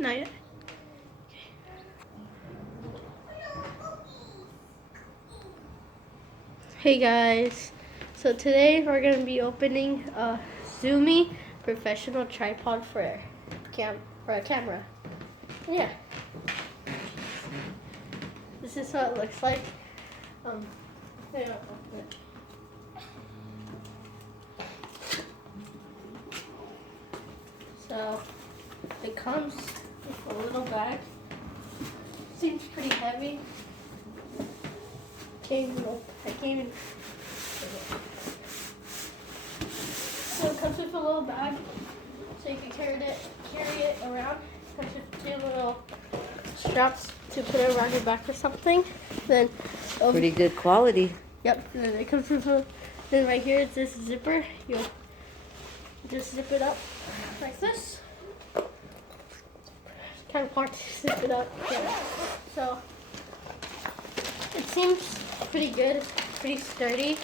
Not yet. Hey guys, so today we're going to be opening a Zomei professional tripod for a camera. Yeah. This is what it looks like. They don't open it. So it comes with a little bag. Seems pretty heavy. So it comes with a little bag, so you can carry it around. It comes with two little straps to put it around your back or something. Then pretty good quality. Yep. And then it comes with then right here it's this zipper. You just zip it up like this. Kind of hard to zip it up. Yeah. So it seems pretty good. It's pretty sturdy,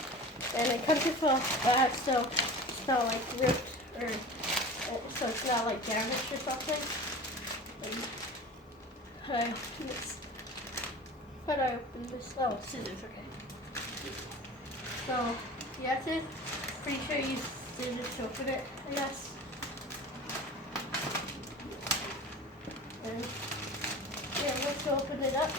and it comes with a bag, so it's not like ripped or so it's not like damaged or something. How do I open this? How do I open this? Oh, scissors. Okay. So you have to. Pretty sure you use scissors to open it, I guess. And yeah, let's open it up.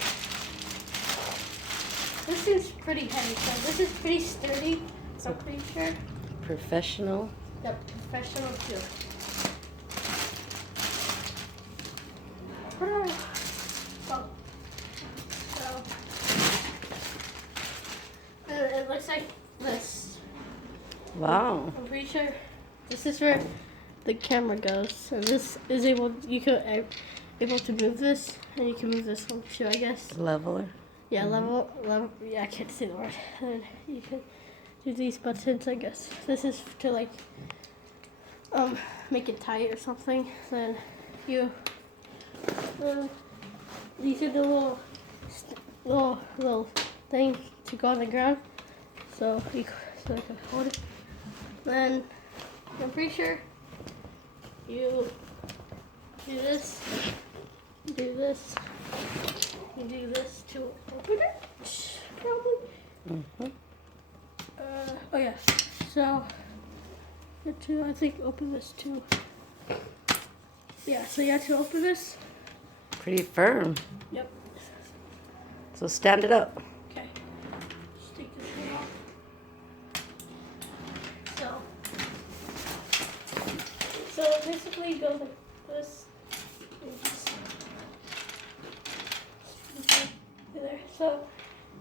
This is pretty heavy, so this is pretty sturdy, so I'm pretty sure. Professional? Yep, professional too. Oh. So, it looks like this. Wow. I'm pretty sure this is where the camera goes. And this is able to move this, and you can move this one too, I guess. Leveler? Yeah, level, yeah, I can't say the word. And you can do these buttons, I guess. This is to like, make it tight or something. Then these are the little thing to go on the ground. So I can hold it. Then I'm pretty sure you do this, you do this to open it, probably. Oh yeah, so I think open this too. Yeah, so you have to open this. Pretty firm. Yep. So stand it up. Okay. Just take this one off. So it basically goes like this. There. So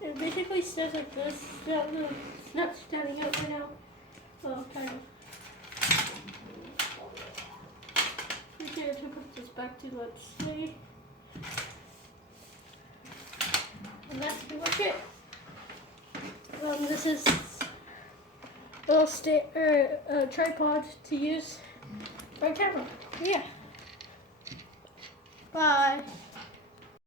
it basically says like this. It's not standing up right now. Well, kind of. Right there to put this back to, let's see. And that's pretty much it. This is a little tripod to use for a camera. Yeah. Bye.